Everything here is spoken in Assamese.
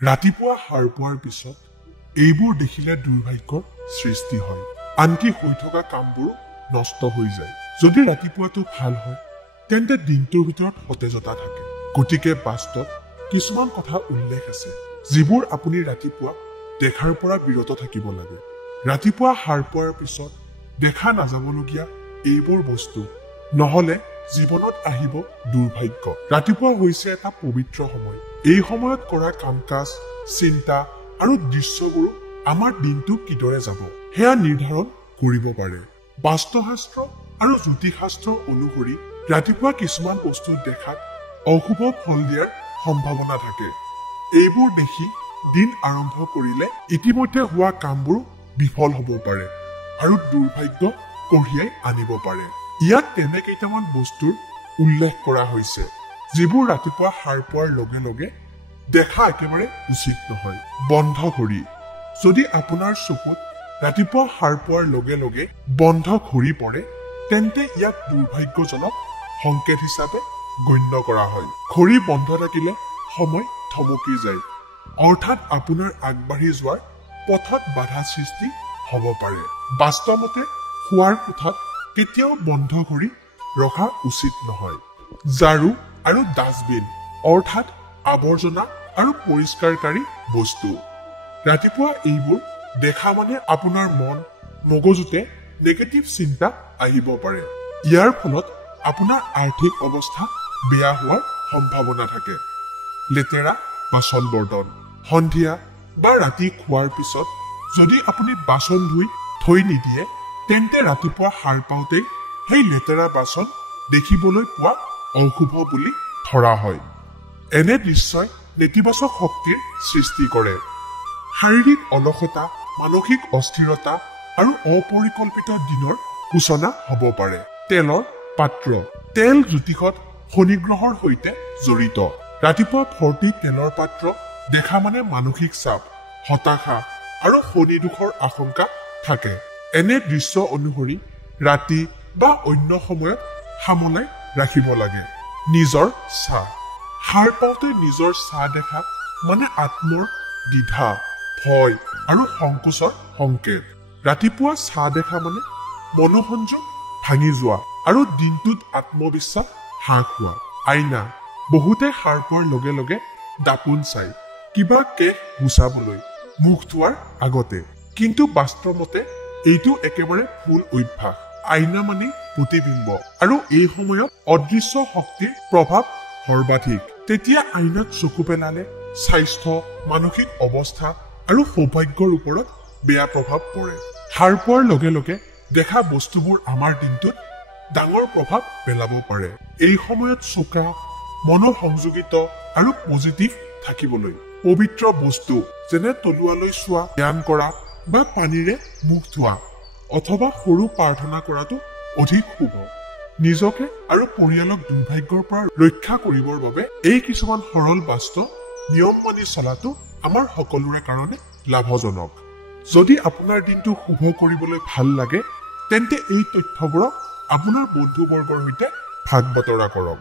ৰাতিপুৱা সাৰ পোৱাৰ পিছত এইবোৰ দেখিলে দুৰ্ভাগ্যৰ সৃষ্টি হয়। আনকি হৈ থকা কামবোৰো নষ্ট হৈ যায়। যদি ৰাতিপুৱাটো ভাল হয় তেন্তে দিনটোৰ ভিতৰত সতেজতা থাকে। গতিকে বাস্তৱ কিছুমান কথা উল্লেখ আছে যিবোৰ আপুনি ৰাতিপুৱা দেখাৰ পৰা বিৰত থাকিব লাগে। ৰাতিপুৱা সাৰ পোৱাৰ পিছত দেখা নাযাবলগীয়া এইবোৰ বস্তু নহলে জীৱনত আহিব দুৰ্ভাগ্য। ৰাতিপুৱা হৈছে এটা পবিত্ৰ সময়। এই সময়ত কৰা কাম কাজ, চিন্তা আৰু দৃশ্যবোৰ আমাৰ দিনটো কিদৰে যাব সেয়া নিৰ্ধাৰণ কৰিব পাৰে। বাস্তুশাস্ত্ৰ আৰু জ্যোতিষশাস্ত্ৰ অনুসৰি ৰাতিপুৱা কিছুমান বস্তু দেখাত অশুভ ফল দিয়াৰ সম্ভাৱনা থাকে। এইবোৰ দেখি দিন আৰম্ভ কৰিলে ইতিমধ্যে হোৱা কামবোৰ বিফল হব পাৰে আৰু দুৰ্ভাগ্য কঢ়িয়াই আনিব পাৰে। ইয়াত তেনে কেইটামান বস্তুৰ উল্লেখ কৰা হৈছে যিবোৰ ৰাতিপুৱা সাৰ পোৱাৰ লগে লগে দেখা একেবাৰে উচিত নহয়। বন্ধ ঘড়ী। যদি আপোনাৰ চকুত ৰাতিপুৱা সাৰ পোৱাৰ লগে লগে বন্ধ ঘড়ী পৰে তেন্তে ইয়াক দুৰ্ভাগ্যজনক সংকেত হিচাপে গণ্য কৰা হয়। ঘড়ী বন্ধ থাকিলে সময় থমকি যায়, অৰ্থাৎ আপোনাৰ আগবাঢ়ি যোৱাৰ পথত বাধা সৃষ্টি হব পাৰে। বাস্তৱতে শোৱাৰ কোঠাত কেতিয়াও বন্ধ ঘড়ী ৰখা উচিত নহয়। ঝাৰু আৰু ডাষ্টবিন অৰ্থাৎ আৱৰ্জনা আৰু পৰিষ্কাৰকাৰী বস্তু। ৰাতিপুৱা এইবোৰ দেখা মানে আপোনাৰ মন মগজুতে নেগেটিভ চিন্তা আহিব পাৰে। ইয়াৰ ফলত আপোনাৰ আৰ্থিক অৱস্থা বেয়া হোৱাৰ সম্ভাৱনা থাকে। লেতেৰা বাচন বৰ্তন। সন্ধিয়া বা ৰাতি খোৱাৰ পিছত যদি আপুনি বাচন ধুই থৈ নিদিয়ে তেন্তে ৰাতিপুৱা সাৰ পাওঁতেই সেই লেতেৰা বাচন দেখিবলৈ পোৱা অশুভ বুলি ধৰা হয়। এনে দৃশ্যই নেতিবাচক শক্তিৰ সৃষ্টি কৰে। শাৰীৰিক অলসতা, মানসিক অস্থিৰতা আৰু অপৰিকল্পিত দিনৰ সূচনা হব পাৰে। তেলৰ পাত্ৰ। তেল জ্যোতিষত শনি গ্ৰহৰ সৈতে জড়িত। ৰাতিপুৱা ভৰ্তি তেলৰ পাত্ৰ দেখা মানে মানসিক চাপ, হতাশা আৰু শনি দোষৰ আশংকা থাকে। এনে দৃশ্য অনুসৰি ৰাতি বা অন্য সময়ত সামলাই ৰাখিব লাগে। নিজৰ চাহ। সাৰ পাওঁতে নিজৰ চাহ দেখা মানে আত্মৰ দ্বিধা, ভয় আৰু সংকোচৰ সংকেত। ৰাতিপুৱা চাহ দেখা মানে মনোসংযোগ ভাঙি যোৱা আৰু দিনটোত আত্মবিশ্বাস হ্ৰাস হোৱা। আইনা। বহুতে সাৰ পোৱাৰ লগে লগে দাপোন চাই কিবা কেশ গুচাবলৈ মুখ ধোৱাৰ আগতে, কিন্তু বাস্তৱতে এইটো একেবাৰে ভুল অভ্যাস। আইনা মানে প্ৰতিবিম্ব আৰু এই সময়ত অদৃশ্য শক্তিৰ প্ৰভাৱ সৰ্বাধিক। তেতিয়া আইনাত চকু পেলালে স্বাস্থ্য, মানসিক অৱস্থা আৰু সৌভাগ্যৰ ওপৰত বেয়া প্ৰভাৱ পৰে। সাৰ পোৱাৰ লগে লগে দেখা বস্তুবোৰ আমাৰ দিনটোত ডাঙৰ প্ৰভাৱ পেলাব পাৰে। এই সময়ত চোকা, মনোসংযোগিত আৰু পজিটিভ থাকিবলৈ পবিত্ৰ বস্তু যেনে তলুৱালৈ চোৱা, ধ্যান কৰা বা পানীৰে মুখ ধোৱা অথবা সৰু প্ৰাৰ্থনা কৰাটো অধিক শুভ। নিজকে আৰু পৰিয়ালক দুৰ্ভাগ্যৰ পৰা ৰক্ষা কৰিবৰ বাবে এই কিছুমান সৰল বাস্তৱ নিয়ম মানি চলাটো আমাৰ সকলোৰে কাৰণে লাভজনক। যদি আপোনাৰ দিনটো শুভ কৰিবলৈ ভাল লাগে তেন্তে এই তথ্যবোৰক আপোনাৰ বন্ধুবৰ্গৰ সৈতে ভাগ বতৰা কৰক।